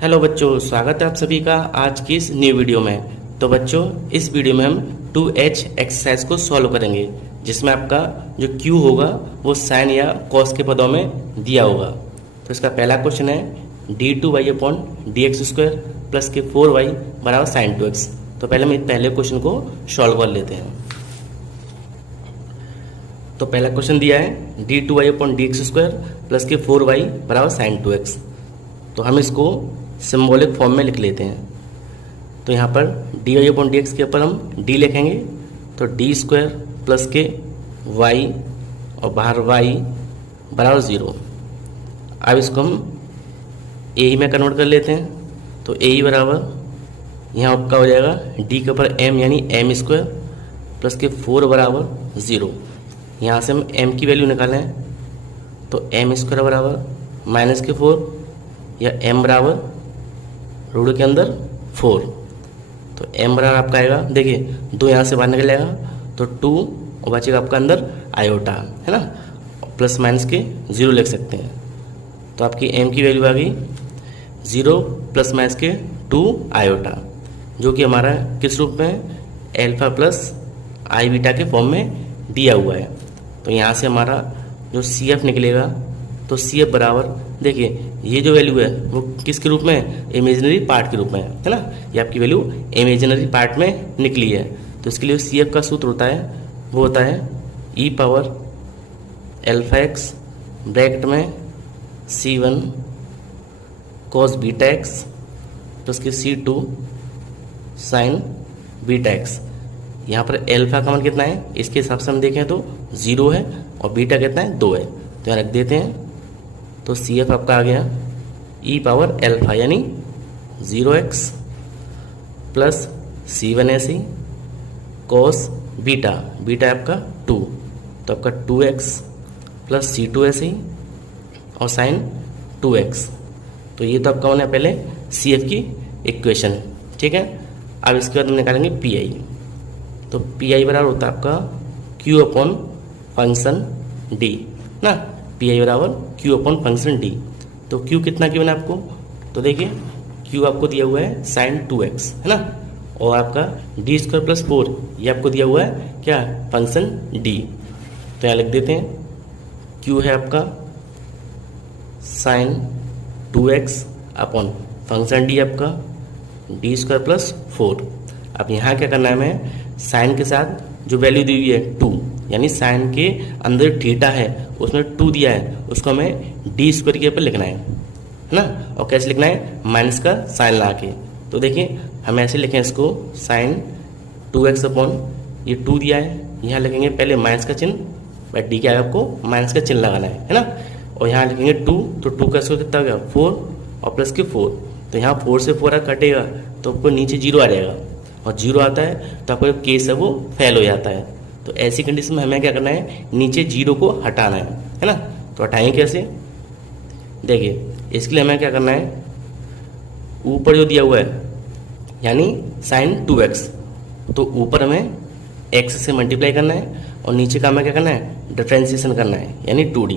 Hello बच्चों, स्वागत है आप सभी का आज की इस न्यू वीडियो में। तो बच्चों, इस वीडियो में हम 2h एक्सरसाइज को सॉल्व करेंगे, जिसमें आपका जो q होगा वो साइन या कॉस के पदों में दिया होगा। तो इसका पहला क्वेश्चन है d2y/dx² प्लस के 4y बराबर साइन 2x। तो पहले हम पहले क्वेश्चन को सॉल्व कर लेते हैं। तो पहला क्वेश्चन दिया है d2y/dx² प्लस के 4y बराबर साइन 2x। तो हम इसको सिंबॉलिक फॉर्म में लिख लेते हैं। तो यहाँ पर dy/dx के ऊपर हम d लिखेंगे, तो d² प्लस के y और बाहर y बराबर 0। अब इसको हम a में कन्वर्ट कर लेते हैं। तो a बराबर यहाँ आपका हो जाएगा d के ऊपर m यानी m² प्लस के 4 बराबर 0। यहाँ से हम m की वैल्यू निकालें तो m² बराबर माइनस के 4 या m बराबर रूट के अंदर 4। तो m बराबर आपका आएगा, देखिए 2 यहाँ से बाहर निकल जाएगा तो 2 और बचेगा आपका अंदर आयोटा, है ना। प्लस माइनस के 0 लिख सकते हैं। तो आपकी m की वैल्यू आ गई 0 प्लस माइनस के 2 आयोटा, जो कि हमारा किस रूप में एल्फा प्लस आई बीटा के फॉर्म में दिया हुआ है। तो यहाँ से हमारा जो CF निकलेगा, तो CF बराबर देखिए ये जो वैल्यू है वो किसके रूप में, इमेजिनरी पार्ट के रूप में, है ना। ये आपकी वैल्यू इमेजिनरी पार्ट में निकली है। तो इसके लिए CF का सूत्र होता है, वो होता है e power alpha x bracket में C1 cos beta x plus के C2 साइन बीटा x। यहाँ पर एल्फा का मान कितना है, इसके हिसाब से हम देखें तो 0 है और बीटा कितना है 2 है। तो यहाँ रख देते हैं। तो CF आपका आ गया e पावर एल्फा यानी 0x प्लस C1 ऐसे कॉस बीटा, बीटा आपका 2, तो आपका 2x प्लस C2 ऐसे ही और साइन 2x। तो ये तो आपका होना है पहले CF की इक्वेशन, ठीक है। अब इसके बाद हम निकालेंगे PI। तो PI बराबर होता है आपका Q अपॉन फंक्शन D ना। PI बराबर Q अपॉन फंक्शन D। तो Q कितना गिवन है आपको, तो देखिए Q आपको दिया हुआ है साइन 2x, है ना। और आपका d² प्लस 4 ये आपको दिया हुआ है क्या, फंक्शन D। तो यहाँ लिख देते हैं Q है आपका sign 2x upon function D आपका d² प्लस 4। अब यहाँ क्या करना है, हमें साइन के साथ जो वैल्यू दी हुई है 2, यानी साइन के अंदर थीटा है उसमें 2 दिया है, उसको हमें d² के ऊपर लिखना है ना। और कैसे लिखना है, माइनस का साइन ला के। तो देखिए हम ऐसे लिखें इसको, साइन 2x अपॉन ये 2 दिया है, यहाँ लिखेंगे पहले माइनस का चिन्ह, बट डी क्या है आपको माइनस का चिन्ह लगाना है ना। और यहाँ लिखेंगे 2, तो 2 का स्क्वायर कितना हो गया 4 और प्लस के 4। तो यहाँ 4 से 4 कटेगा तो आपको नीचे 0 आ जाएगा, और 0 आता है तो आपका केस है वो फेल हो जाता है। तो ऐसी कंडीशन में हमें क्या करना है, नीचे 0 को हटाना है ना। तो हटाएंगे कैसे, देखिए इसके लिए हमें क्या करना है, ऊपर जो दिया हुआ है यानी साइन 2x, तो ऊपर हमें x से मल्टीप्लाई करना है और नीचे का हमें क्या करना है, डिफरेंशिएशन करना है यानी 2d,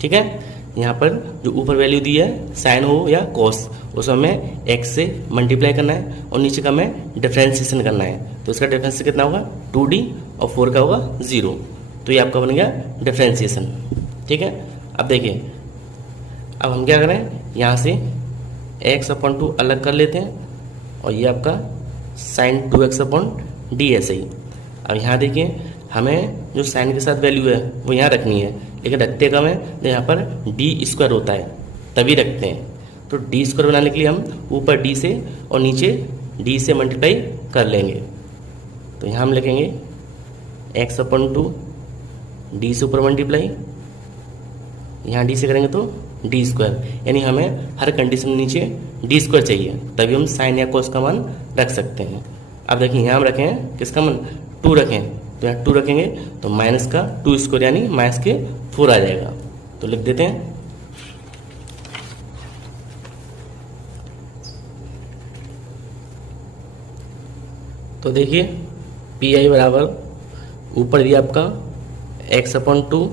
ठीक है। यहाँ पर जो ऊपर वैल्यू दी है साइन हो या कॉस, उसमें हमें x से मल्टीप्लाई करना है और नीचे का हमें डिफरेंशिएशन करना है। तो इसका डिफरेंस कितना होगा 2d और 4 का होगा 0। तो ये आपका बन गया डिफरेंशिएशन, ठीक है। अब देखिए अब हम क्या करें, यहाँ से x अपॉन 2 अलग कर लेते हैं और ये आपका साइन 2x अपॉन d ऐसे ही। अब यहाँ देखिए हमें जो साइन के साथ वैल्यू है वो यहाँ रखनी है, लेकिन रखते कम है, तो यहाँ पर d² होता है तभी रखते हैं। तो d² बनाने के लिए हम ऊपर d से और नीचे d से मल्टीप्लाई कर लेंगे। तो यहाँ हम लिखेंगे x अपॉन 2 d से ऊपर मल्टीप्लाई, यहाँ d से करेंगे तो d², यानी हमें हर कंडीशन में नीचे d² चाहिए, तभी हम साइन या कॉस का मान रख सकते हैं। अब देखिए यहाँ हम रखें किसका मान 2 रखें, तो यहाँ 2 रखेंगे तो माइनस का 2² यानी माइनस के 4 आ जाएगा। तो लिख देते हैं। तो देखिए PI बराबर ऊपर दिया आपका x अपॉन 2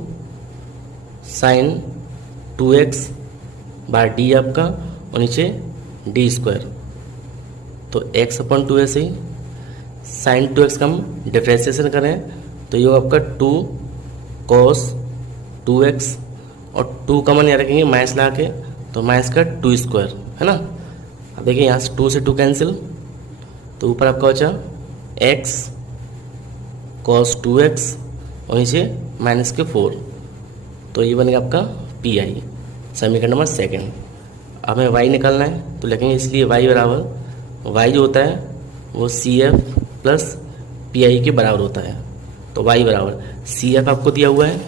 साइन 2x बार डी आपका और नीचे डी स्क्वायर, तो एक्स अपॉन टू ऐसे ही साइन 2x का हम डिफ्रेंसिएशन करें तो ये आपका 2 cos 2x और 2 कॉमन यहाँ रखेंगे माइनस ला के, तो माइनस का 2 स्क्वायर है ना। अब देखिए यहाँ से 2 से 2 कैंसिल, तो ऊपर आपका बचा x cos 2x और नीचे माइनस के 4, तो ये बनेगा आपका पी आई, समीकरण नंबर सेकेंड। अब हमें y निकालना है तो लिखेंगे, इसलिए y बराबर y जो होता है वो C F plus P I के बराबर होता है। तो y बराबर सी एफ आपको दिया हुआ है,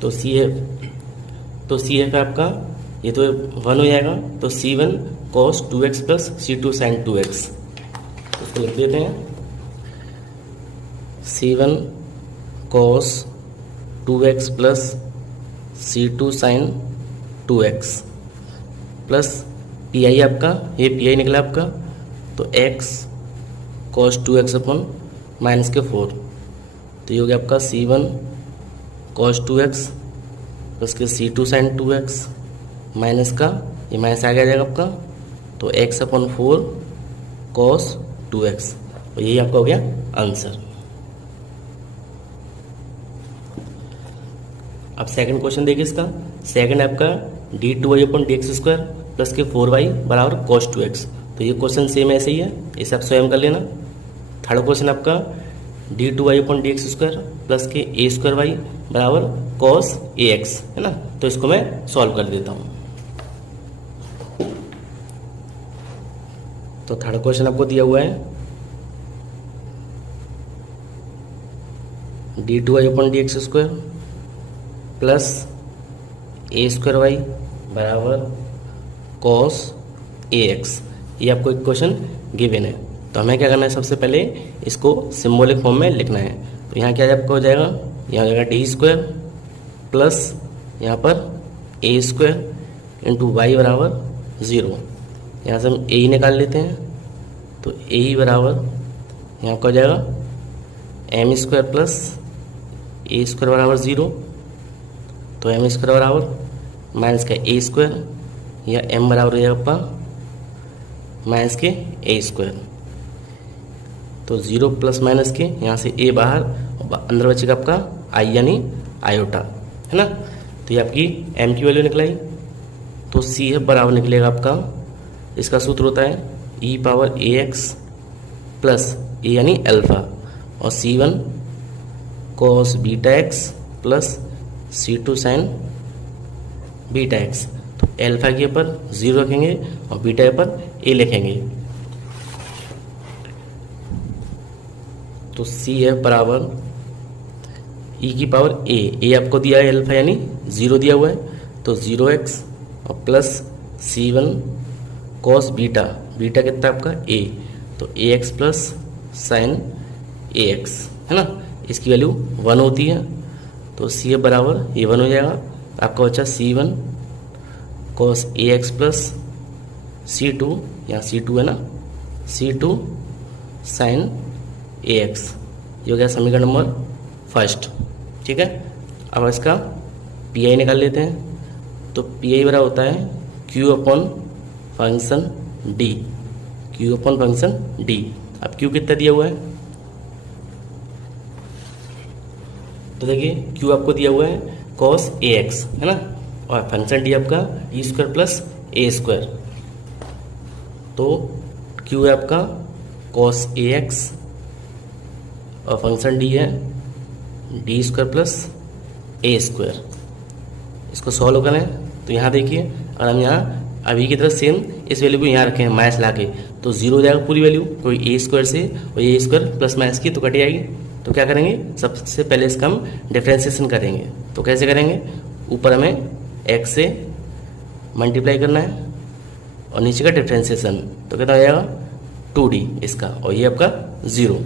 तो सी एफ आपका ये तो 1 हो जाएगा, तो C1 cos 2x plus C2 sin 2x, इसको लिख देते हैं C1 cos 2x plus C2 sin 2x plus P आई आपका, ये पी आई निकला आपका, तो x cos 2x अपन माइनस के 4, तो ये हो गया आपका C1 cos 2x प्लस के C2 sin 2x माइनस का ये माइनस आ जाएगा आपका, तो x अपॉन 4 cos 2x, और यही आपका हो गया आंसर। अब सेकंड क्वेश्चन देखिए इसका। सेकंड आपका d2y upon D X square plus के 4y बराबर cos 2x, तो ये क्वेश्चन सेम ऐसे ही है, इसे आप स्वयं कर लेना। थर्ड क्वेश्चन आपका d2y upon D X square plus के a स्क्वायर वाई बराबर cos ax है ना, तो इसको मैं सॉल्व कर देता हूँ। तो थर्ड क्वेश्चन आपको दिया हुआ है d2y upon D X square plus A square Y बराबर cos ax, ये आपको एक क्वेश्चन गिवन है। तो हमें क्या करना है, सबसे पहले इसको सिंबॉलिक फॉर्म में लिखना है। तो यहाँ क्या आपका हो जाएगा, यहाँ हो जाएगा डी स्क्वायर प्लस यहाँ पर ए स्क्वायर इंटू वाई बराबर 0, यहाँ से हम ए ही निकाल लेते हैं, तो ए ही बराबर यहाँ का हो जाएगा M square plus A square बराबर 0, तो एम स्क्वायर बराबर माइनस का ए स्क्वायर या एम बराबर हो जाएगा आपका माइनस के ए स्क्वायर, तो 0 प्लस माइनस के यहाँ से ए बाहर, अंदर बचेगा आपका आई यानी आयोटा है ना। तो ये आपकी एम की वैल्यू निकलाई, तो सी एफ बराबर निकलेगा आपका, इसका सूत्र होता है ई पावर ए एक्स प्लस ए यानी अल्फ़ा और C1 cos beta X plus C2 sin beta X. तो अल्फ़ा के ऊपर 0 रखेंगे और बीटा के ऊपर ए लिखेंगे, तो सी एफ बराबर ई की पावर ए आपको दिया है अल्फ़ा यानी 0 दिया हुआ है, तो 0x और प्लस C1 cos बीटा कितना आपका a, तो ax प्लस साइन ax है ना, इसकी वैल्यू 1 होती है, तो सी एफ बराबर ये 1 हो जाएगा। आपका बच्चा C1 cos ax plus C2, यहाँ C2 है ना, C2 साइन ax, ये हो गया समीकरण नंबर फर्स्ट। ठीक है, अब इसका पी आई निकाल लेते हैं। तो पी आई बराबर होता है Q upon function D, Q upon function D. अब क्यू कितना दिया हुआ है, तो देखिए क्यू आपको दिया हुआ है cos ax है ना, और फंक्शन डी आपका D square plus A square, तो क्यू है आपका cos ax और फंक्शन डी है D square plus A square. इसको सॉल्व करें तो यहाँ देखिए, अगर हम यहाँ अभी की तरह सेम इस वैल्यू को यहाँ रखें माइनस ला के, तो 0 हो जाएगा पूरी वैल्यू, कोई ए स्क्वायर से और ए स्क्वायर प्लस माइनस की तो कट जाएगी। तो क्या करेंगे, सबसे पहले इसका हम डिफ्रेंसिएशन करेंगे। तो कैसे करेंगे, ऊपर हमें x से मल्टीप्लाई करना है और नीचे का डिफ्रेंसिएशन, तो कितना हो जाएगा 2d इसका, और ये आपका 0।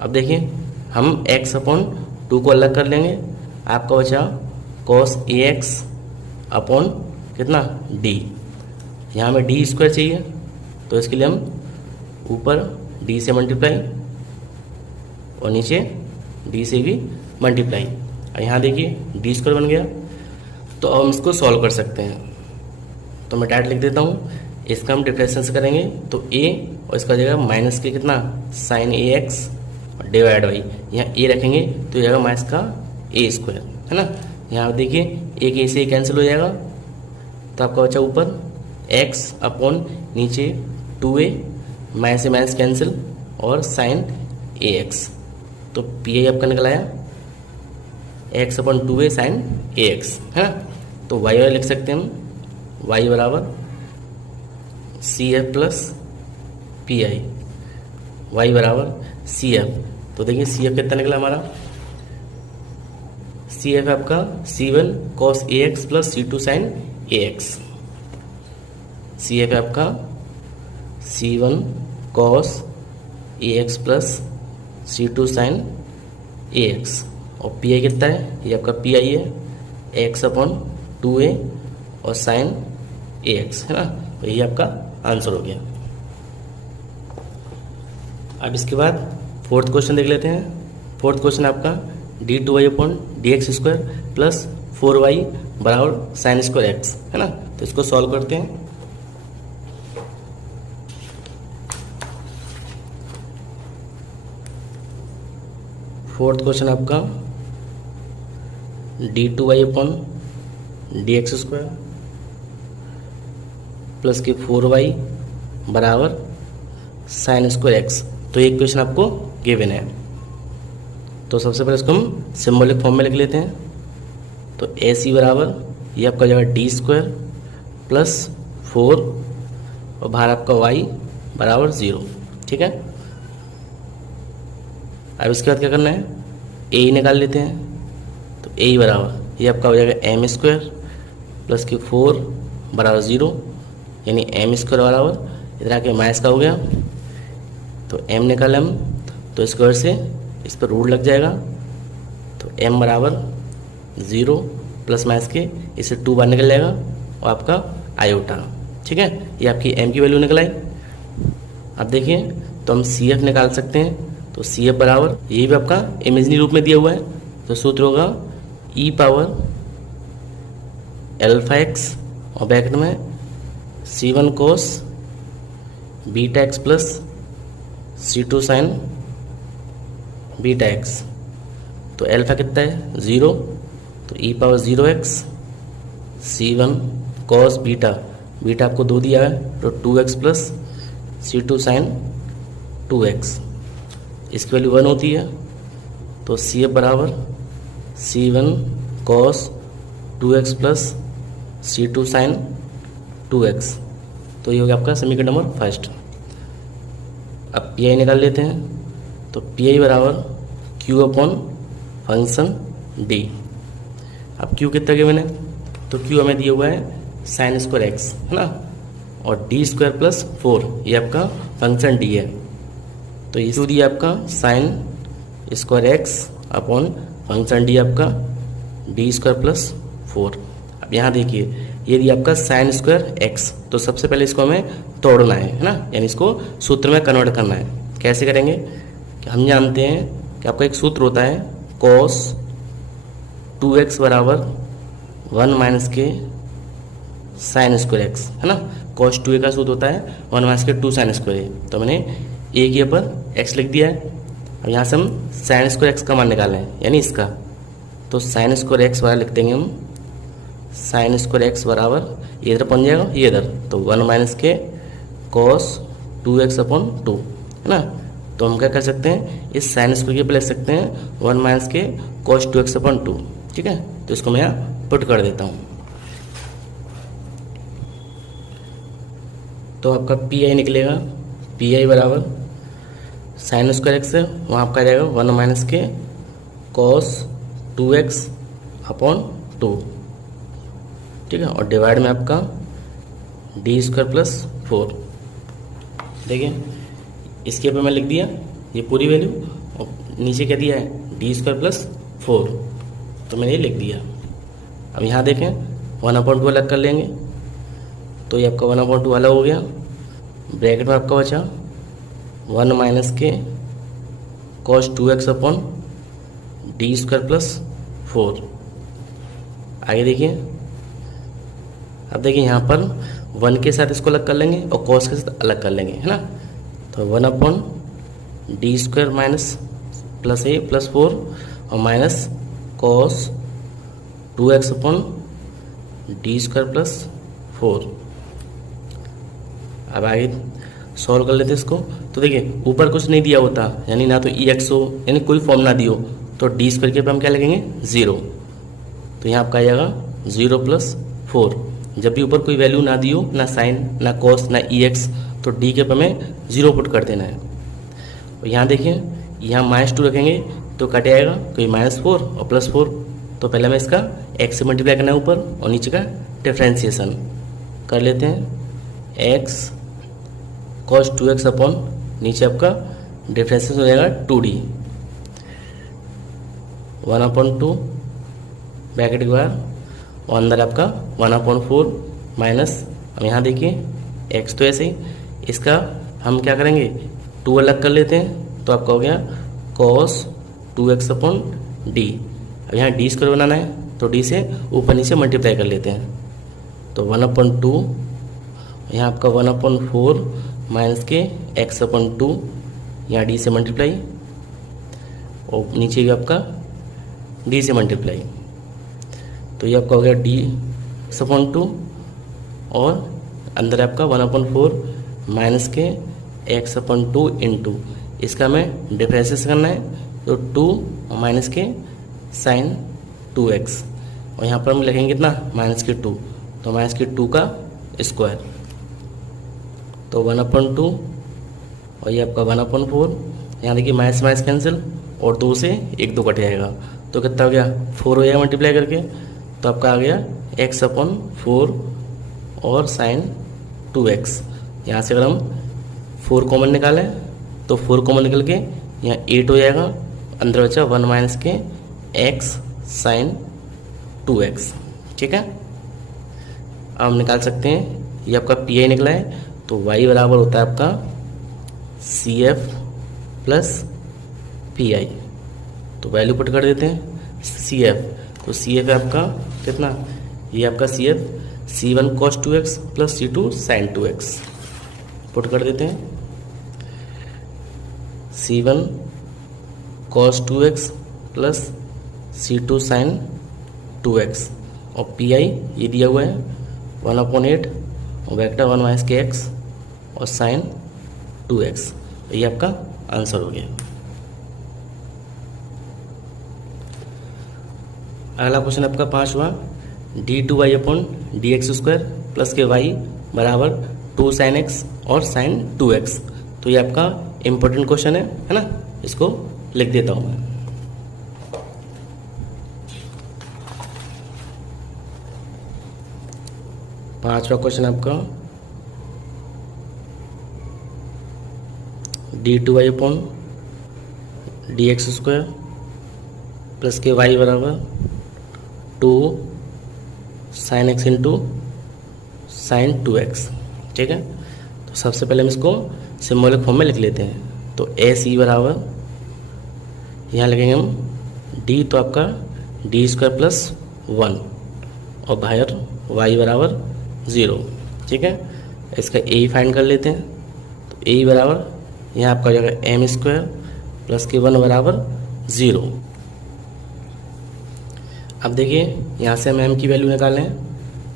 अब देखिए हम x अपॉन 2 को अलग कर लेंगे, आपका बचा cos ax अपॉन कितना d, यहाँ हमें डी स्क्वायर चाहिए, तो इसके लिए हम ऊपर d से मल्टीप्लाई और नीचे d से भी मल्टीप्लाई, और यहाँ देखिए डी स्क्वायर बन गया। तो अब हम इसको सॉल्व कर सकते हैं। तो मैं डायरेक्ट लिख देता हूँ, इसका हम डिफरेंस करेंगे तो a और इसका हो जाएगा माइनस के कितना साइन ए एक्स और डिवाइड बाई, यहाँ a रखेंगे तो ये जाएगा माइनस का ए स्क्वायर, है ना। यहाँ देखिए एक ए से कैंसिल हो जाएगा तो आपका बचा ऊपर x अपॉन नीचे 2a, माइनस से माइनस कैंसिल और साइन ए एक्स, तो पी आई आपका निकल आया x अपॉन 2a साइन ए एक्स, है ना। तो y वाला लिख सकते हैं हम, y बराबर C F plus P I, Y बराबर सी एफ। तो देखिए सी एफ कितना निकला हमारा, सी एफ आपका C1 cos A x plus C2 sign A x, C F आपका C1 cos A x plus C2 sign A x, और P I कितना है, ये आपका पी आई है एक्स अपॉन 2a और साइन ए एक्स, है ना। तो ये आपका आंसर हो गया। अब इसके बाद फोर्थ क्वेश्चन देख लेते हैं। फोर्थ क्वेश्चन आपका d2y upon D X square plus 4y बराबर साइन स्क्वायर एक्स, है ना। तो इसको सॉल्व करते हैं। फोर्थ क्वेश्चन आपका d2y upon D X square plus के 4y बराबर साइन स्क्वायर एक्स। तो ये क्वेश्चन आपको गिवन है, तो सबसे पहले इसको हम सिंबॉलिक फॉर्म में लिख लेते हैं। तो ए सी बराबर ये आपका जाएगा डी स्क्वायर प्लस 4 और बाहर आपका y बराबर 0, ठीक है। अब इसके बाद क्या करना है, ए निकाल लेते हैं। तो ए बराबर ये आपका हो जाएगा एम स्क्वायर प्लस की 4 बराबर 0, यानी एम स्क्वायर बराबर इधर आके माइनस का हो गया, तो एम निकाले हम, तो स्क्वायर से इस पर रूट लग जाएगा। तो एम बराबर 0 प्लस माइनस के इससे 2 बार निकल जाएगा और आपका आयोटा, ठीक है। ये आपकी एम की वैल्यू निकल आई। अब देखिए तो हम सी एफ निकाल सकते हैं। तो सी एफ बराबर ये भी आपका इमेजनरी रूप में दिया हुआ है, तो सूत्र होगा ई पावर एल्फा एक्स और ब्रैकेट में C1 cos beta X plus C2 sine beta X. तो एल्फा कितना है 0, तो E power 0x C1 cos beta, beta आपको 2 दिया है तो 2x plus C2 sign 2x, इसकी वैल्यू 1 होती है। तो सी एफ बराबर C1 कोस 2x plus C2 sign 2x। तो ये हो गया आपका समीकरण नंबर फर्स्ट। अब पी आई निकाल लेते हैं। तो पी आई बराबर क्यू अपॉन फंक्शन डी। अब क्यू कितना गिवन है, तो क्यू हमें दिया हुआ है साइन स्क्वायर एक्स, है ना, और डी स्क्वायर प्लस 4 ये आपका फंक्शन डी है। तो ये क्यू दिया आपका sine square x upon function D आपका डी स्क्वायर प्लस 4। अब यहाँ देखिए ये दिया आपका साइन स्क्वायर एक्स, तो सबसे पहले इसको हमें तोड़ना है ना, यानी इसको सूत्र में कन्वर्ट करना है। कैसे करेंगे कि हम जानते हैं कि आपका एक सूत्र होता है कॉस 2x बराबर 1 माइनस के साइन स्क्वायर एक्स, है ना। कॉस 2a का सूत्र होता है 1 माइनस के 2 साइन स्क्वायर ए। तो मैंने ए के ऊपर x लिख दिया है। अब यहाँ से हम साइन स्क्वायर एक्स का मान निकालें हैं, यानी इसका। तो साइन स्क्वायर एक्स वाला लिख देंगे हम, साइन स्क्वायर एक्स बराबर ये इधर पहुँच जाएगा, ये इधर, तो 1 माइनस के कॉस 2x अपॉन 2, है ना। तो हम क्या कर सकते हैं, इस साइन स्क्वायर के पे लिख सकते हैं 1 माइनस के कॉस 2x अपॉन 2, ठीक है। तो इसको मैं यहाँ पुट कर देता हूँ। तो आपका पी आई निकलेगा, पी आई बराबर साइन स्क्वायर एक्स है, वहाँ आपका जाएगा 1 माइनस के कॉस 2x अपॉन 2, ठीक है, और डिवाइड में आपका डी स्क्वायर प्लस 4। देखिए इसके ऊपर मैं लिख दिया ये पूरी वैल्यू, और नीचे क्या दिया है डी स्क्वायर प्लस 4, तो मैंने ये लिख दिया। अब यहाँ देखें 1/2 अलग कर लेंगे, तो ये आपका 1/2 अलग हो गया। ब्रैकेट में आपका बचा 1 माइनस के cos 2x upon D square plus 4। आगे देखिए, अब देखिए यहाँ पर 1 के साथ इसको अलग कर लेंगे और कॉस के साथ अलग कर लेंगे, है ना। तो 1/d² minus plus a plus 4 और माइनस कॉस 2x/d² प्लस 4। अब आगे सॉल्व कर लेते हैं इसको। तो देखिए ऊपर कुछ नहीं दिया होता, यानी ना तो ex हो, यानी कोई फॉर्म ना दियो, तो d² के पे हम क्या लगेंगे 0। तो यहाँ आपका आ जाएगा 0 + 4। जब भी ऊपर कोई वैल्यू ना दियो, ना साइन ना कॉस ना ex, तो d के पे हमें 0 पुट कर देना है। और यहाँ देखिए यहाँ -2 रखेंगे तो कट आएगा, कोई -4 और +4। तो पहले हमें इसका x से मल्टीप्लाई करना है ऊपर और नीचे का डिफ्रेंसिएशन कर लेते हैं। x cos 2x अपॉन नीचे आपका डिफ्रेंसिएशन हो जाएगा 2d 1/2 ब्रैकेट के बाद और अंदर आपका 1/4 माइनस। अब यहाँ देखिए x तो ऐसे ही, इसका हम क्या करेंगे 2 अलग कर लेते हैं, तो आपका हो गया cos 2x/d। अब यहाँ d² बनाना है तो d से ऊपर नीचे मल्टीप्लाई कर लेते हैं, तो 1/2 यहाँ आपका 1/4 माइनस के x/2, यहाँ d से मल्टीप्लाई और नीचे भी आपका d से मल्टीप्लाई। तो ये आपका हो गया d/2 और अंदर आपका 1/4 माइनस के x/2 इंटू, इसका हमें डिफ्रेंसिएशन करना है, तो 2 और माइनस के साइन 2x और यहाँ पर हम लिखेंगे कितना -2, तो -2 का स्क्वायर, तो 1/2 और ये आपका 1/4। यहाँ देखिए माइनस माइनस कैंसिल और 2 से 1 2 कट जाएगा, तो कितना हो गया 4 हो जाएगा मल्टीप्लाई करके, तो आपका आ गया x/4 और साइन 2x। यहाँ से अगर हम 4 कॉमन निकालें तो 4 कॉमन निकल के यहाँ 8 हो जाएगा, अंदर बचा 1 माइनस के x साइन 2x। ठीक है, अब हम निकाल सकते हैं, ये आपका पी आई निकला है, तो y बराबर होता है आपका CF प्लस PI। तो वैल्यू पुट कर देते हैं CF, तो CF है आपका कितना, ये आपका CF C1 cos 2x plus C2 sin 2x put कर देते हैं। C1 cos 2x plus C2 sin 2x और PI ये दिया हुआ है 1/8 और वेक्टर 1 माइनस के x और साइन 2x। तो ये आपका आंसर हो गया। अगला क्वेश्चन आपका 5वां, d2y/dx² प्लस के y बराबर 2 sin x और sin 2x। तो ये आपका इम्पोर्टेंट क्वेश्चन है ना, इसको लिख देता हूँ मैं। पांचवा क्वेश्चन आपका d2y/dx² प्लस के y बराबर 2 sin x into sine 2x। ठीक है, तो सबसे पहले हम इसको सिम्बॉलिक फॉर्म में लिख लेते हैं। तो AC बराबर यहाँ लिखेंगे हम d, तो आपका d² प्लस 1 और बाहर y बराबर 0। ठीक है, इसका a फाइंड कर लेते हैं, तो a बराबर यहाँ आपका हो जाएगा m² प्लस के 1 बराबर 0। अब देखिए यहाँ से हम m की वैल्यू निकालें,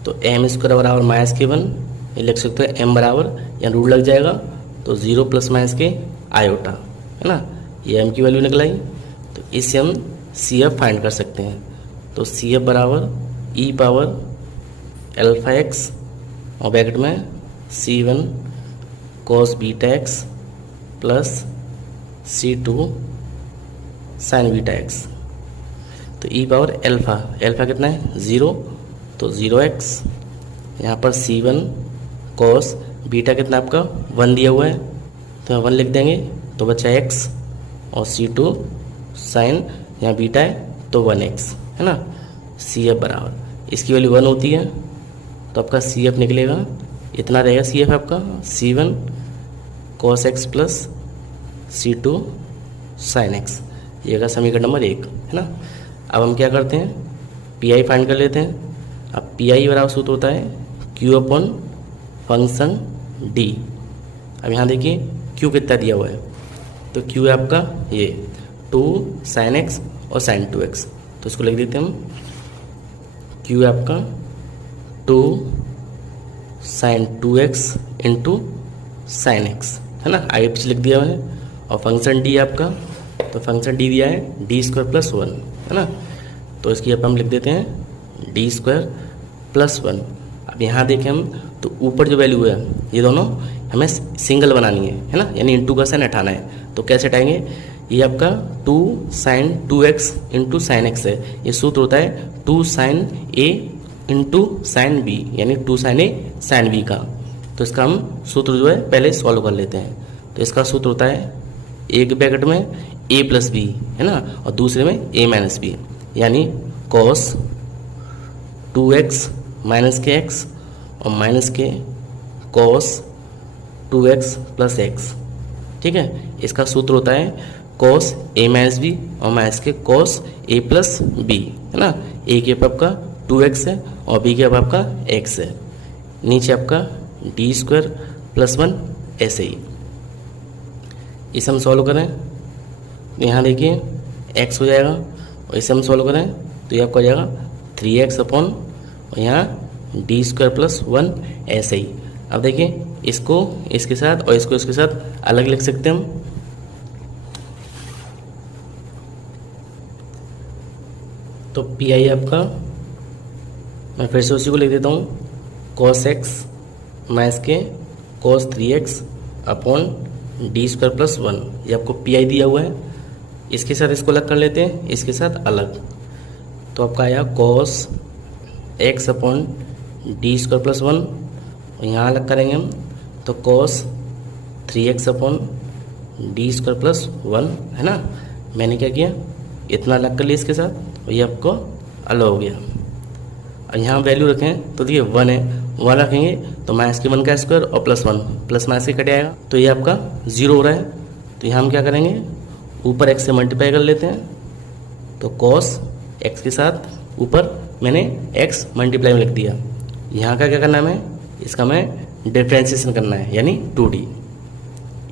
तो m² बराबर -1, ये लिख सकते हैं m बराबर, यहाँ रूट लग जाएगा तो 0 प्लस माइनस के आयोटा, है ना, ये m की वैल्यू निकलाई। तो इससे हम CF फाइंड कर सकते हैं, तो CF बराबर e पावर अल्फा x और ब्रैकेट में C1 cos beta x plus C2 sine beta x। तो e पावर अल्फा, अल्फा कितना है 0, तो 0x, यहाँ पर C1 cos बीटा कितना आपका 1 दिया हुआ है, तो 1 लिख देंगे, तो बचा x और C2 साइन, यहाँ बीटा है तो 1x, है ना। CF बराबर इसकी वैल्यू 1 होती है, तो आपका CF निकलेगा, इतना रहेगा CF आपका C1 cos x plus C2 sine x। ये का समीकरण नंबर 1, है ना। अब हम क्या करते हैं, PI फाइंड कर लेते हैं। अब PI बराबर सूत्र होता है क्यू अपॉन फंक्शन डी। अब यहाँ देखिए क्यू कितना दिया हुआ है, तो क्यू है आपका ये 2 sin x और sin 2x, तो इसको लिख देते हैं हम। क्यू है आपका 2 sin 2x into sin x, है ना, आगे पीछे लिख दिया है। और फंक्शन डी है आपका, तो फंक्शन डी दिया है डी स्क्वायर प्लस 1, है ना, तो इसकी अब हम लिख देते हैं डी स्क्वायर प्लस 1। अब यहाँ देखें हम तो ऊपर जो वैल्यू है ये दोनों हमें सिंगल बनानी है ना, यानी इंटू का साइन हटाना है। तो कैसे हटाएंगे, ये आपका 2 sin 2x into sine x है, ये सूत्र होता है 2 sin a into sine B, यानी 2 sin a sin b का। तो इसका हम सूत्र जो है पहले सॉल्व कर लेते हैं। तो इसका सूत्र होता है एक ब्रैकेट में a प्लस बी, है ना, और दूसरे में a माइनस बी, यानी cos 2x माइनस के x और माइनस के cos 2x प्लस x। ठीक है, इसका सूत्र होता है cos a माइनस बी और माइनस के cos a प्लस बी, है ना। a के अब आपका 2x है और b के अब आपका x है। नीचे आपका डी स्क्वायर प्लस 1 ऐसे ही। इसे हम सॉल्व करें तो यहाँ देखिए x हो जाएगा, और इसे हम सॉल्व करें तो ये आपका हो जाएगा 3x अपॉन और यहाँ डी स्क्वायर प्लस 1 ऐसे ही। अब देखिए इसको इसके साथ और इसको इसके साथ अलग लिख सकते हैं हम। तो पी आई आपका, मैं फिर से उसी को लिख देता हूँ, cos x माइनस के cos 3x upon D square plus 1, ये आपको पी आई दिया हुआ है। इसके साथ इसको अलग कर लेते हैं, इसके साथ अलग, तो आपका आया cos x upon D square plus 1, और यहाँ अलग करेंगे हम तो cos 3x upon D square plus 1, है ना। मैंने क्या किया, इतना अलग कर लिया इसके साथ, और ये आपको अलग हो गया। और यहाँ वैल्यू रखें तो देखिए 1 है, 1 रखेंगे तो माइनस के 1 का स्क्वायर और प्लस 1 प्लस माइनस के कट आएगा, तो ये आपका 0 हो रहा है। तो यहाँ हम क्या करेंगे, ऊपर x से मल्टीप्लाई कर लेते हैं, तो cos x के साथ ऊपर मैंने x मल्टीप्लाई में लिख दिया। यहाँ का क्या करना है हमें, इसका हमें डिफ्रेंसिएशन करना है, यानी 2d।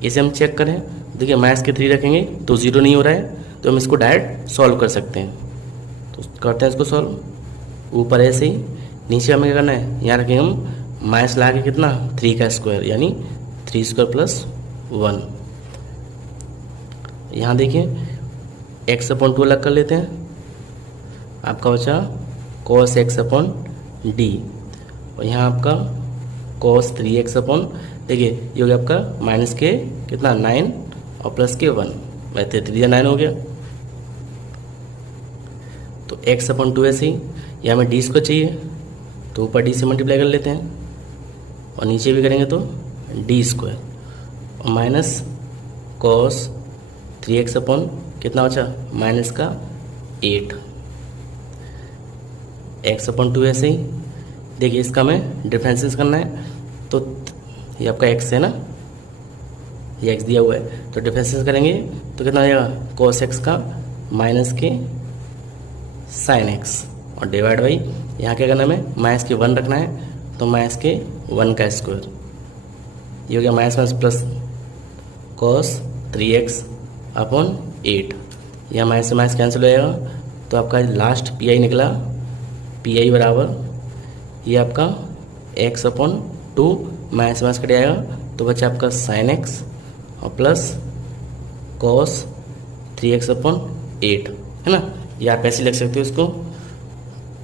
इसे हम चेक करें, देखिए माइनस के 3 रखेंगे तो 0 नहीं हो रहा है, तो हम इसको डायरेक्ट सॉल्व कर सकते हैं। तो करते हैं इसको सॉल्व, ऊपर ऐसे ही, नीचे हमें क्या करना है, यहाँ रखेंगे हम माइनस ला के कितना 3 का स्क्वायर, यानी 3 स्क्वायर प्लस 1। यहाँ देखिए x अपॉन 2 अलग कर लेते हैं, आपका बचा cos x अपॉन डी, और यहाँ आपका cos 3x अपॉन, देखिए ये हो गया आपका माइनस के कितना 9 और प्लस के 1, वैसे 3 9 हो गया। तो x अपॉन 2 ऐसे ही, या हमें डी को चाहिए तो ऊपर डी से मल्टीप्लाई कर लेते हैं, और नीचे भी करेंगे तो डी स्क्वायर और माइनस cos 3x अपॉन कितना बचा माइनस का 8, x अपॉन 2 ऐसे ही। देखिए इसका हमें डिफरेंसेस करना है, तो ये आपका x है ना, ये x दिया हुआ है, तो डिफरेंसेस करेंगे तो कितना हो जाएगा cos x का माइनस के sin x, और डिवाइड बाई यहाँ क्या करना है, हमें माइनस के 1 रखना है, तो माइनस के 1 का स्क्वायर, ये हो गया minus minus plus cos 3x upon 8, यहाँ माइनस से माइनस कैंसिल हो जाएगा, तो आपका लास्ट पी आई निकला, पी आई बराबर ये आपका x upon 2 minus minus cut जाएगा, तो बचा आपका sin x और प्लस cos 3x अपॉन 8, है ना। या आप ऐसे लिख सकते हो इसको,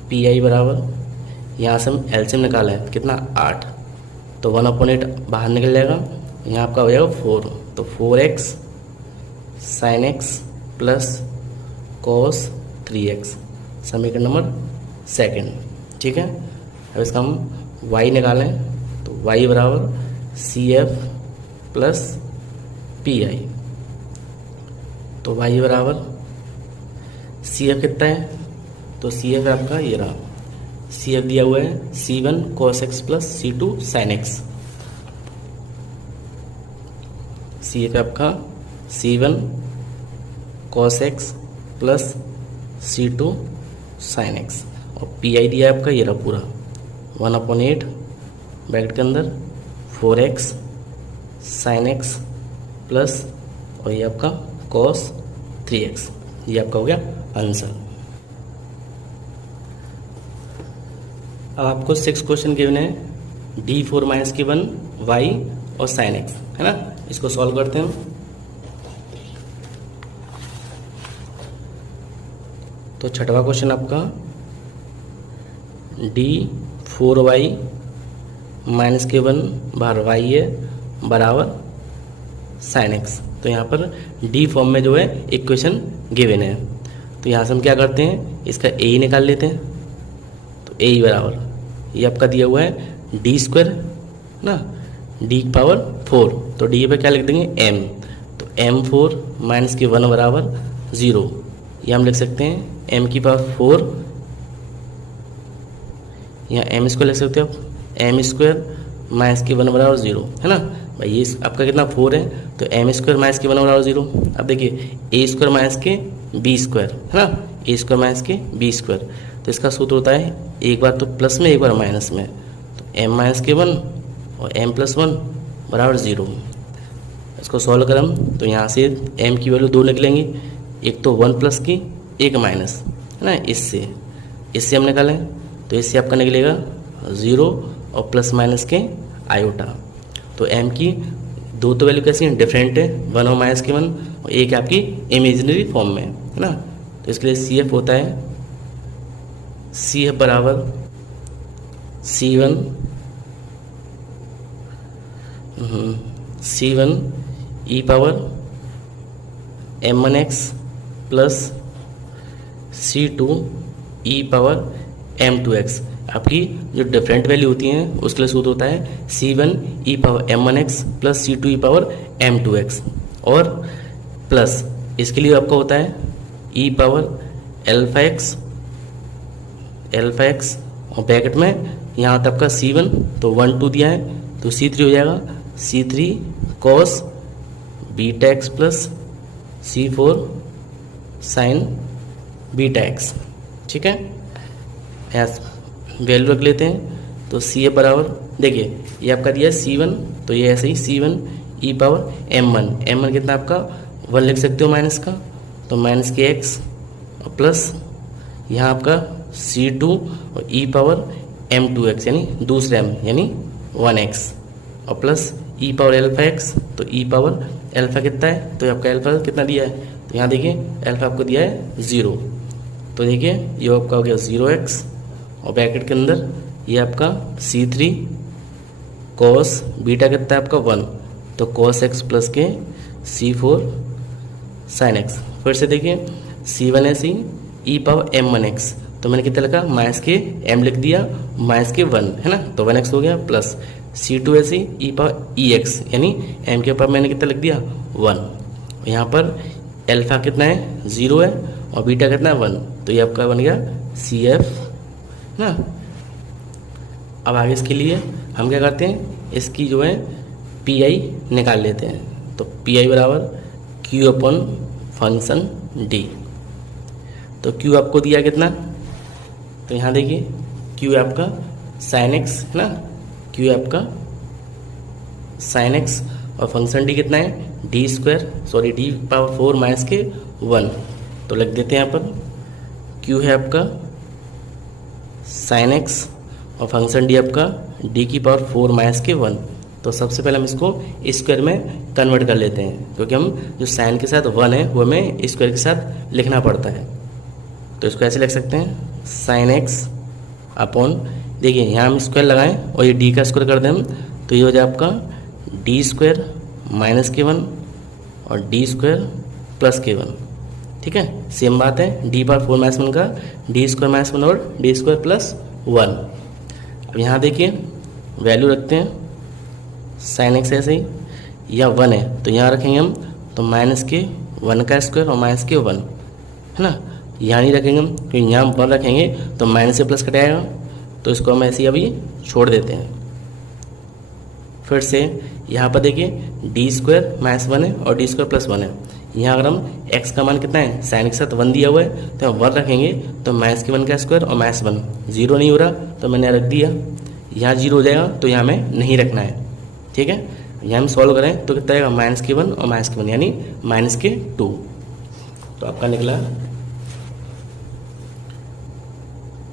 पी आई बराबर यहाँ से हम एलसीएम निकाला है कितना 8, तो 1 अपॉन 8 बाहर निकल जाएगा, यहाँ आपका हो जाएगा 4, तो 4x sin x plus cos 3x, समीकरण नंबर 2। ठीक है, अब इसका हम y निकालें तो y बराबर CF प्लस PI, तो y बराबर CF कितना है, तो CF है आपका ये रहा, CF दिया हुआ है C1 cos x plus C2 sin x, CF है आपका C1 cos x plus C2 sin x, और PI दिया है आपका ये रहा पूरा 1 अपॉन 8 ब्रैकेट के अंदर 4x साइन एक्स प्लस और ये आपका cos 3x, ये आपका हो गया आंसर। अब आपको 6 क्वेश्चन गिवन है D4 माइनस के 1 y और साइन एक्स, है ना। इसको सॉल्व करते हैं हम। तो छठवां क्वेश्चन आपका D4y माइनस के 1 बार y है बराबर साइन एक्स। तो यहाँ पर डी फॉर्म में जो है इक्वेशन गिवन है, तो यहाँ से हम क्या करते हैं, इसका ए निकाल लेते हैं। तो ए बराबर ये आपका दिया हुआ है डी स्क्वायर ना, डी पावर 4, तो डी पे क्या लिख देंगे एम। तो m4 माइनस के 1 बराबर 0, ये हम लिख सकते हैं m की पावर 4, यहाँ m स्क्वायर लिख सकते हो आप, m स्क्वायर माइनस के 1 बराबर 0, है ना भाई। ये आपका कितना 4 है, तो m स्क्वायर माइनस के 1 बराबर 0। अब देखिए a स्क्वायर माइनस के b स्क्वायर, है ना, a स्क्वायर माइनस के b स्क्वायर। तो इसका सूत्र होता है एक बार तो प्लस में एक बार माइनस में, तो m माइनस के 1 और m प्लस 1 बराबर 0। इसको सॉल्व करें हम, तो यहाँ से m की वैल्यू 2 निकलेंगी, एक तो 1 प्लस की एक माइनस, है ना। इससे हम निकालें तो इससे आपका निकलेगा 0 और प्लस माइनस के आयोटा। तो m की दो तो वैल्यू कैसी है, डिफरेंट है, 1 और माइनस के 1, और एक आपकी इमेजिनरी फॉर्म में, है ना। तो इसके लिए CF होता है CF बराबर C1 e power m1x plus C2 e power m2x। आपकी जो डिफरेंट वैल्यू होती हैं उसके लिए सूत्र होता है C1 e power m1x plus C2 e power m2x, और प्लस इसके लिए आपका होता है e पावर अल्फा x, और ब्रैकेट में यहाँ तक आपका C1 तो 1 2 दिया है, तो C3 हो जाएगा C3 cos beta X plus C4 sign beta x, ठीक है। वैल्यू रख लेते हैं, तो CF बराबर देखिए ये आपका दिया है C1, तो ये ऐसे ही C1 e पावर m1 कितना आपका 1 लिख सकते हो माइनस का, तो माइनस के x और प्लस यहाँ आपका C2 और e पावर m2x यानी दूसरे m यानी 1x, और plus e power alpha x, तो e पावर अल्फा कितना है, तो आपका अल्फा कितना दिया है, तो यहाँ देखिए अल्फा आपको दिया है 0, तो देखिए ये आपका हो गया 0x, और ब्रैकेट के अंदर ये आपका C3 cos बीटा कितना है आपका 1, तो cos x प्लस के C4 साइन x। फिर से देखिए C1 है C e पावर m1x, तो मैंने कितना लिखा माइनस के m लिख दिया, माइनस के 1, है ना, तो 1x हो गया, प्लस C2 है C e पावर ex यानी m के ऊपर मैंने कितना लिख दिया 1। यहाँ पर अल्फा कितना है 0 है और बीटा कितना है 1, तो ये आपका बन गया CF ना। अब आगे इसके लिए हम क्या करते हैं, इसकी जो है PI निकाल लेते हैं। तो PI बराबर Q अपॉन फंक्शन D। तो Q आपको दिया कितना, तो यहाँ देखिए Q आपका साइन एक्स है ना, Q आपका साइन एक्स, और फंक्शन D कितना है D पावर 4 माइनस के 1, तो लिख देते हैं यहाँ पर Q है आपका साइन एक्स और फंक्शन D आपका D की पावर 4 माइनस के 1। तो सबसे पहले हम इसको स्क्वायर में कन्वर्ट कर लेते हैं, क्योंकि हम जो साइन के साथ 1 है वो हमें स्क्वायर के साथ लिखना पड़ता है। तो इसको ऐसे लिख सकते हैं साइन एक्स अपॉन, देखिए यहाँ हम स्क्वायर लगाएं और ये D का स्क्वायर कर दें हम, तो ये हो जाए आपका D स्क्वायर माइनस के 1 और D स्क्वायर प्लस के 1, ठीक है। सेम बात है D पावर 4 माइनस 1 का D स्क्वायर माइनस 1 और D स्क्वायर प्लस 1। अब यहाँ देखिए वैल्यू रखते हैं, साइन एक्स ऐसे ही या 1 है तो यहाँ रखेंगे हम, तो माइनस के 1 का स्क्वायर और माइनस के 1, है ना। यहाँ नहीं रखेंगे हम, क्योंकि यहाँ हम 1 रखेंगे तो माइनस से प्लस कटाएगा, तो इसको हम ऐसे ही अभी छोड़ देते हैं। फिर से यहाँ पर देखिए D स्क्वायर माइनस 1 है और D स्क्वायर प्लस 1 है। यहाँ अगर हम x का मान कितना है, साइन के साथ 1 दिया हुआ है तो हम 1 रखेंगे, तो माइनस के 1 का स्क्वायर और माइनस 1 0 नहीं हो रहा, तो मैंने रख दिया। यहाँ 0 हो जाएगा तो यहाँ हमें नहीं रखना है, ठीक है। यहाँ हम सॉल्व करें तो कितना आएगा -1 और -1 यानी -2। तो आपका निकला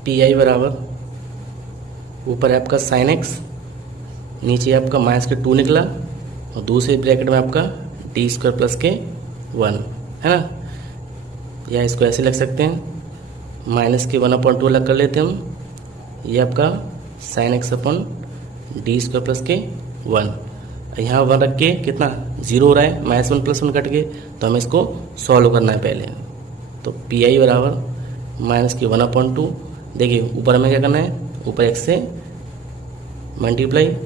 पी आई बराबर ऊपर है आपका sin x, नीचे आपका -2 निकला और दूसरे ब्रैकेट में आपका d² प्लस के 1 है ना, या इसको ऐसे लिख सकते हैं -1/2 अलग कर लेते हैं हम, ये आपका sin x अपन d² प्लस के 1, यहाँ 1 रख के कितना 0 हो रहा है, -1 + 1 कट के, तो हमें इसको सॉल्व करना है पहले। तो पी आई बराबर -1/2, देखिए ऊपर हमें क्या करना है, ऊपर x से मल्टीप्लाई,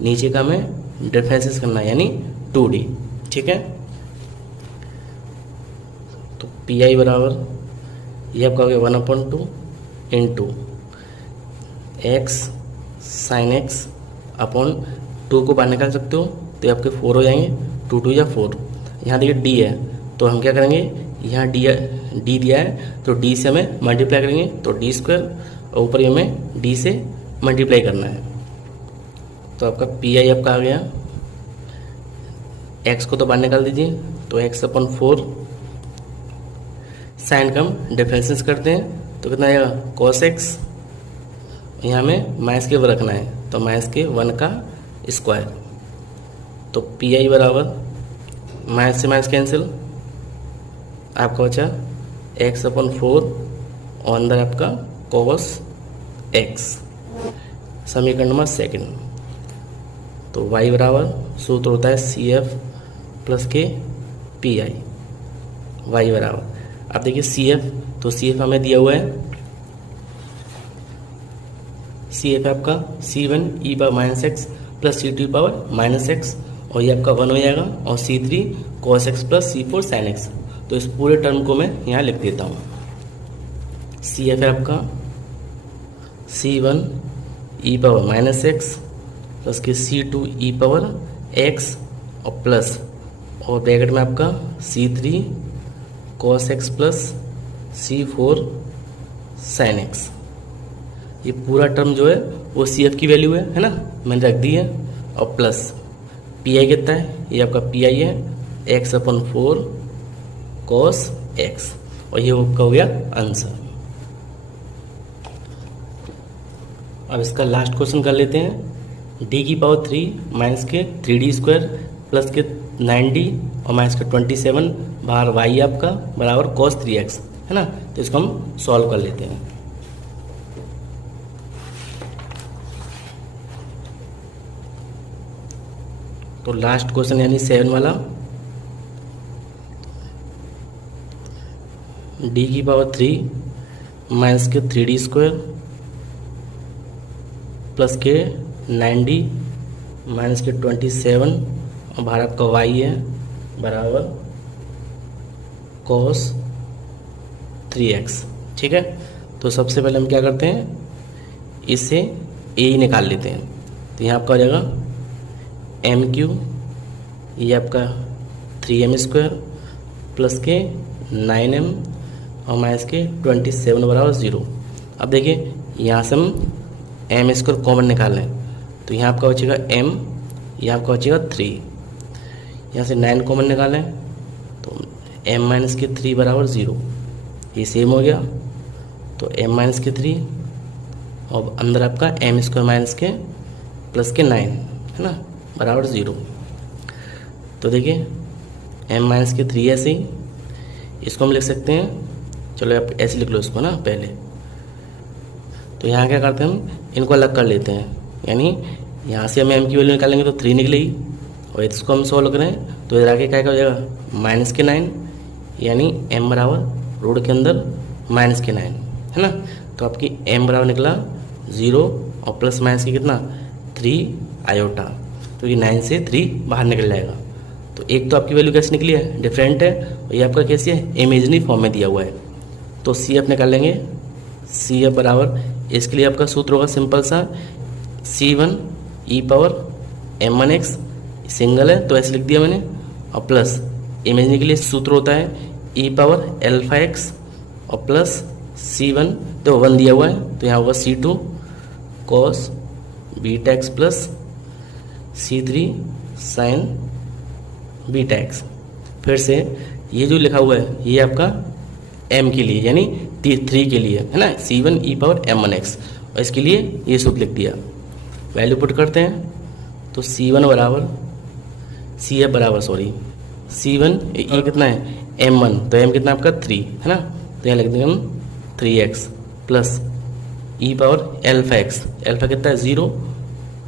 नीचे का हमें डिफरेंसेस करना है यानी 2d, ठीक है। तो पी आई बराबर ये आपका हो गया 1/2 into x sin x upon 2 को बाहर निकाल सकते हो तो ये आपके 4 हो जाएंगे, 2 2 या 4। यहाँ देखिए d है तो हम क्या करेंगे, यहाँ d दिया है तो d से हमें मल्टीप्लाई करेंगे तो d² और ऊपर हमें d से मल्टीप्लाई करना है। तो आपका पी आई आपका आ गया, x को तो बाहर निकाल दीजिए तो x/4, साइन का हम डिफरेंसेस करते हैं तो कितना आएगा cos x, यहाँ हमें -1 रखना है तो -1 का स्क्वायर। तो पी आई बराबर माइनस से माइनस कैंसिल, आपका बचा x/4 और अंदर आपका cos x, समीकरण नंबर 2। तो y बराबर सूत्र होता है CF प्लस के PI, y बराबर, अब देखिए CF, तो CF हमें दिया हुआ है, CF आपका C1e⁻x प्लस C2e⁻x और ये आपका 1 हो जाएगा और C3 cos x plus C4 sin x। तो इस पूरे टर्म को मैं यहाँ लिख देता हूँ। CF है आपका C1e⁻x प्लस के C2e⁻x और प्लस और ब्रैकेट में आपका C3 cos x plus C4 sin x। ये पूरा टर्म जो है वो CF की वैल्यू है ना, मैंने रख दी है, और प्लस PI कितना है, ये आपका PI है x/4 cos x और ये आपका हो गया आंसर। अब इसका लास्ट क्वेश्चन कर लेते हैं। d³ माइनस के 3d² प्लस के 9d और माइनस के 27 बाहर y आपका बराबर cos 3x है ना, तो इसको हम सॉल्व कर लेते हैं। तो लास्ट क्वेश्चन यानी 7 वाला, d³ माइनस के 3d² प्लस के 9d माइनस के 27 और बाहर आपका y है बराबर cos 3x, ठीक है। तो सबसे पहले हम क्या करते हैं, इससे a ही निकाल लेते हैं। तो यहाँ आपका हो जाएगा m3, ये आपका 3m² प्लस के 9m और माइनस के 27 बराबर 0। अब देखिए यहाँ से हम m² कॉमन निकाल लें तो यहाँ आपका बचेगा m, यहाँ आपका बचेगा 3, यहाँ से 9 कॉमन निकालें तो m-3 बराबर 0, ये सेम हो गया। तो m-3 और अंदर आपका m² माइनस के प्लस के 9 है ना बराबर 0। तो देखिए m-3 ऐसे ही, इसको हम लिख सकते हैं, चलो आप ऐसे लिख लो इसको ना पहले। तो यहाँ क्या करते हैं, हम इनको अलग कर लेते हैं, यानी यहाँ से हम m की वैल्यू निकालेंगे तो 3 निकलेगी और इसको हम सॉल्व करें तो इधर आके क्या हो जाएगा -9, यानी m बराबर रूट के अंदर -9 है ना। तो आपकी m बराबर निकला 0 और प्लस माइनस की कितना 3 आयोटा, तो ये 9 से 3 बाहर निकल जाएगा। तो एक तो आपकी वैल्यू कैसे निकली है, डिफरेंट है, और ये आपका कैसे है, इमेजनरी फॉर्म में दिया हुआ है। तो CF निकाल लेंगे, CF बराबर, इसके लिए आपका सूत्र होगा सिंपल सा, C1e⁻m1x सिंगल है तो ऐसे लिख दिया मैंने, और प्लस इमेजनरी के लिए सूत्र होता है e⁻α x और प्लस C1, तो 1 दिया हुआ है तो यहाँ होगा C2 cos beta X plus C3 sign beta x. फिर से ये जो लिखा हुआ है ये आपका m के लिए यानी 3 के लिए है ना, C1 e पावर m1x, और इसके लिए ये सूत्र लिख दिया। वैल्यू पुट करते हैं तो C1 बराबर C1 ये कितना है m1, तो m कितना आपका 3 है ना, तो यहाँ लिख देंगे हम 3x plus e power alpha x, alpha कितना है 0,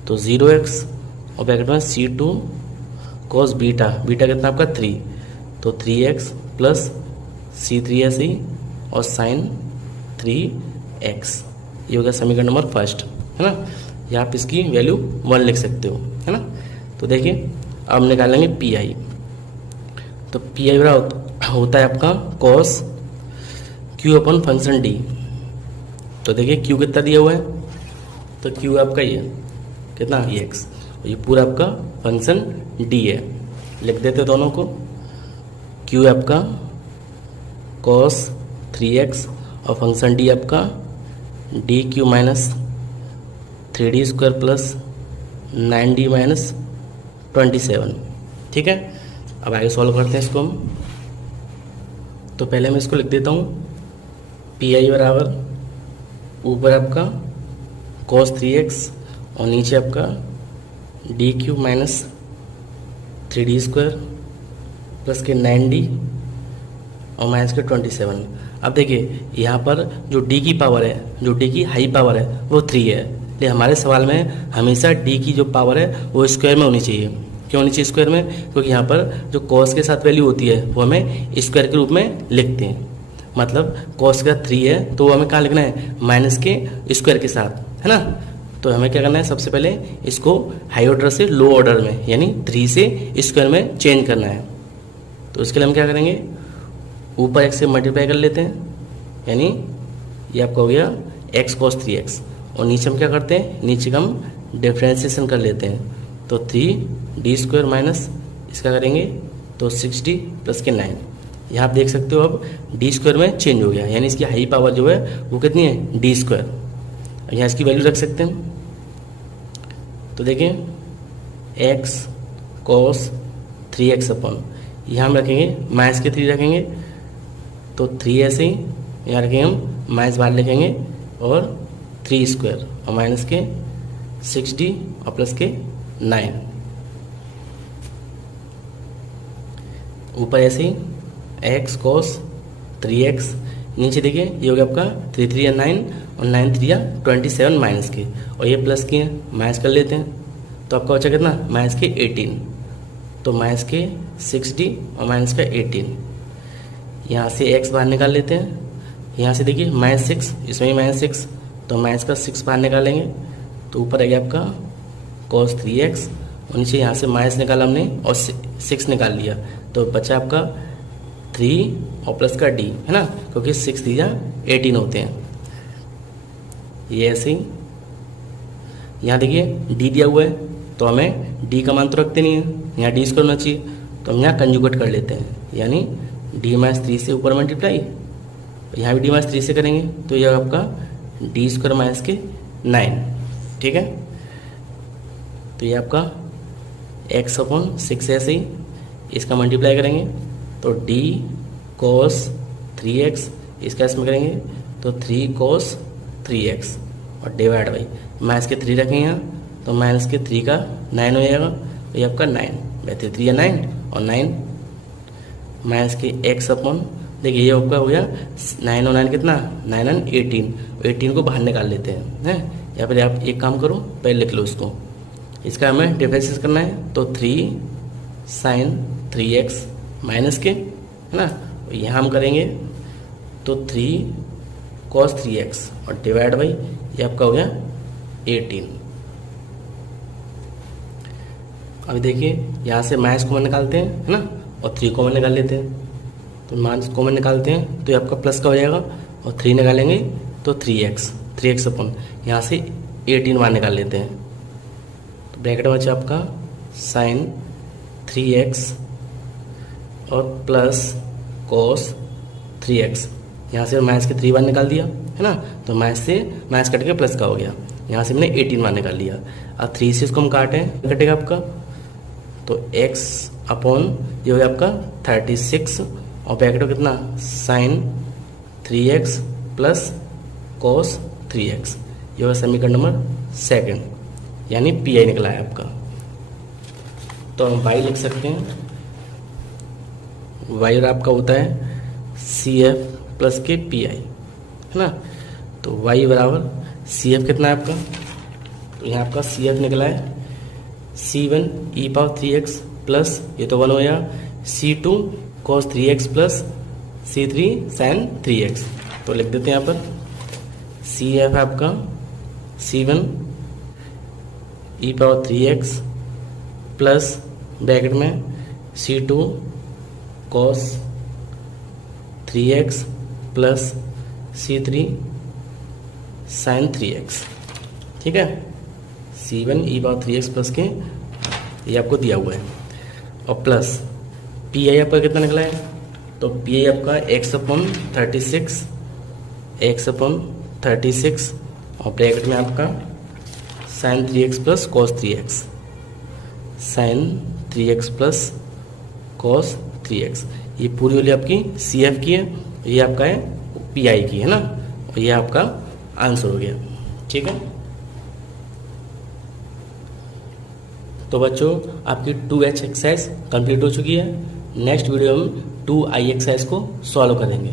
तो 0x और ब्रैकेट में C2 कॉस बीटा, बीटा कितना आपका 3, तो 3x प्लस C3 ऐसे ही और साइन 3x। ये हो गया समीकरण नंबर फर्स्ट है ना, या आप इसकी वैल्यू 1 लिख सकते हो है ना। तो देखिए अब निकालेंगे PI, तो PI बराबर होता है आपका कॉस Q अपन फंक्शन D। तो देखिए Q कितना दिया हुआ है, तो Q आपका ये कितना x, और ये पूरा आपका फंक्शन D है। लिख देते दोनों को, Q आपका cos 3x और फंक्शन D आपका DQ minus 3D square plus 9D minus 27। ठीक है, अब आगे सॉल्व करते हैं इसको हम। तो पहले मैं इसको लिख देता हूँ, PI बराबर ऊपर आपका cos 3x और नीचे आपका DQ minus 3D square plus के 9D और माइनस के 27। अब देखिए यहाँ पर जो D की पावर है, जो D की हाई पावर है वो 3 है, इसलिए हमारे सवाल में हमेशा D की जो पावर है वो स्क्वायर में होनी चाहिए। क्यों होनी चाहिए स्क्वायर में, क्योंकि यहाँ पर जो cos के साथ वैल्यू होती है वो हमें स्क्वायर के रूप में लिखते हैं। मतलब cos का 3 है तो हमें कहाँ लिखना है, माइनस के स्क्वायर के साथ है ना। तो हमें क्या करना है, सबसे पहले इसको हाई ऑर्डर से लो ऑर्डर में यानी 3 से स्क्वायर में चेंज करना है। तो इसके लिए हम क्या करेंगे, ऊपर x से मल्टीप्लाई कर लेते हैं, यानी ये आपका हो गया x cos 3x, और नीचे हम क्या करते हैं, नीचे का हम डिफ्रेंशिएशन कर लेते हैं। तो 3D स्क्वायर माइनस इसका करेंगे तो 6D प्लस के 9। यहाँ आप देख सकते हो अब D स्क्वायर में चेंज हो गया, यानी इसकी हाई पावर जो है वो कितनी है D स्क्वायर। यहाँ इसकी वैल्यू रख सकते हैं, तो देखिए x cos 3x अपन यहाँ हम रखेंगे माइनस के 3 रखेंगे, तो 3 ऐसे ही यहाँ रखेंगे हम माइनस बाहर लिखेंगे और 3 स्क्वायर और माइनस के 6D और प्लस के 9। ऊपर ऐसे ही x cos 3x, नीचे देखिए ये हो गया आपका 3 3 या 9 और 9 3 या 27 माइनस के, और ये प्लस के माइनस कर लेते हैं तो आपका बचा कितना माइनस के 18, तो माइनस के 6D और माइनस का 18। यहाँ से x बाहर निकाल लेते हैं, यहाँ से देखिए माइनस 6, इसमें भी माइनस 6, तो माइनस का 6 बाहर निकालेंगे तो ऊपर आ गया आपका cos 3x, और नीचे यहाँ से माइनस निकाला हमने और 6 निकाल लिया, तो बचा आपका 3 और प्लस का D है ना, क्योंकि 6 3 या 18 होते हैं। ये ऐसे ही यहाँ देखिए D दिया हुआ है तो हमें D का मान तो रखते नहीं है, यहाँ D स्क्वायर होना चाहिए, तो हम यहाँ कंजुगेट कर लेते हैं, यानी D माइनस 3 से ऊपर मल्टीप्लाई, यहाँ भी D माइनस 3 से करेंगे तो यह आपका D स्क्वायर माइनस के 9। ठीक है, तो ये आपका x अपॉन 6 ऐसे ही इसका मल्टीप्लाई करेंगे तो D cos 3x, इसका इसमें करेंगे तो 3 cos 3x और डिवाइड बाई माइनस के 3 रखेंगे यहाँ, तो माइनस के 3 का 9 हो जाएगा, तो ये आपका 9 वैसे 3 या 9 और 9 माइनस के x अपॉन, देखिए ये आपका हो गया 9 और 9 कितना 9 और 18 को बाहर निकाल लेते हैं या फिर आप एक काम करो पहले लिख लो इसको, इसका हमें डिफरेंशिएट करना है, तो 3 साइन 3x माइनस के है ना, यहाँ हम करेंगे तो 3 cos 3x और डिवाइड बाई ये आपका हो गया 18। अभी देखिए यहाँ से माइनस कॉमन निकालते हैं है ना, और 3 कॉमन निकाल लेते हैं, तो माइनस कॉमन निकालते हैं तो ये आपका प्लस का हो जाएगा, और 3 निकालेंगे तो 3x अपन यहाँ से 18 बाहर निकाल लेते हैं, तो ब्रैकेट में बचा आपका साइन 3x और प्लस cos 3x, यहाँ से माइनस के 3 बार निकाल दिया है ना, तो माइनस से माइनस कट के प्लस का हो गया, यहाँ से मैंने 18 मान निकाल लिया। अब 3 से इसको हम काटें, कटेगा आपका तो x अपॉन ये हो गया आपका 36 और ब्रैकेट में कितना sign 3x plus cos 3x, ये होगा समीकरण नंबर 2, यानी पी निकला है आपका। तो हम y लिख सकते हैं, y आपका होता है CF प्लस के PI, है ना। तो y बराबर CF कितना है आपका, तो यहाँ आपका CF निकला है C1 e power 3x plus ये तो 1 हो गया C2 cos 3x plus C3 sin 3x। तो लिख देते हैं यहाँ पर CF आपका C1 e power 3x plus bracket में C2 cos 3x plus C3 sin 3x, ठीक है। C1 e power 3x plus के ये आपको दिया हुआ है और प्लस PI आपका कितना निकला है, तो PI आपका x अपॉन 36 और ब्रैकेट में आपका sin 3x plus cos 3x, sin 3x plus cos 3x। ये पूरी वाली आपकी CF की है, ये आपका है PI की, है ना, और ये आपका आंसर हो गया, ठीक है। तो बच्चों आपकी 2H एक्सरसाइज कंप्लीट हो चुकी है। नेक्स्ट वीडियो में 2I एक्सरसाइज को सॉल्व करेंगे।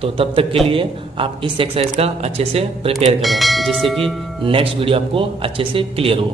तो तब तक के लिए आप इस एक्सरसाइज का अच्छे से प्रिपेयर करें, जिससे कि नेक्स्ट वीडियो आपको अच्छे से क्लियर हो।